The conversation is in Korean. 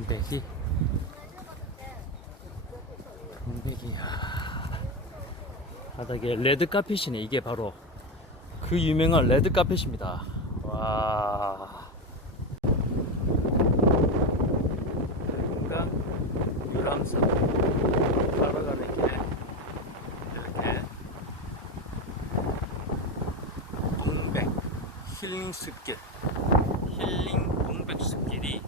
동백이. 바닥에 레드 카펫이네. 이게 바로 그 유명한 레드 카펫입니다. 와. 여기가 유람선 따라가는 길. 이렇게 동백 힐링 숲길, 힐링 동백 숲길이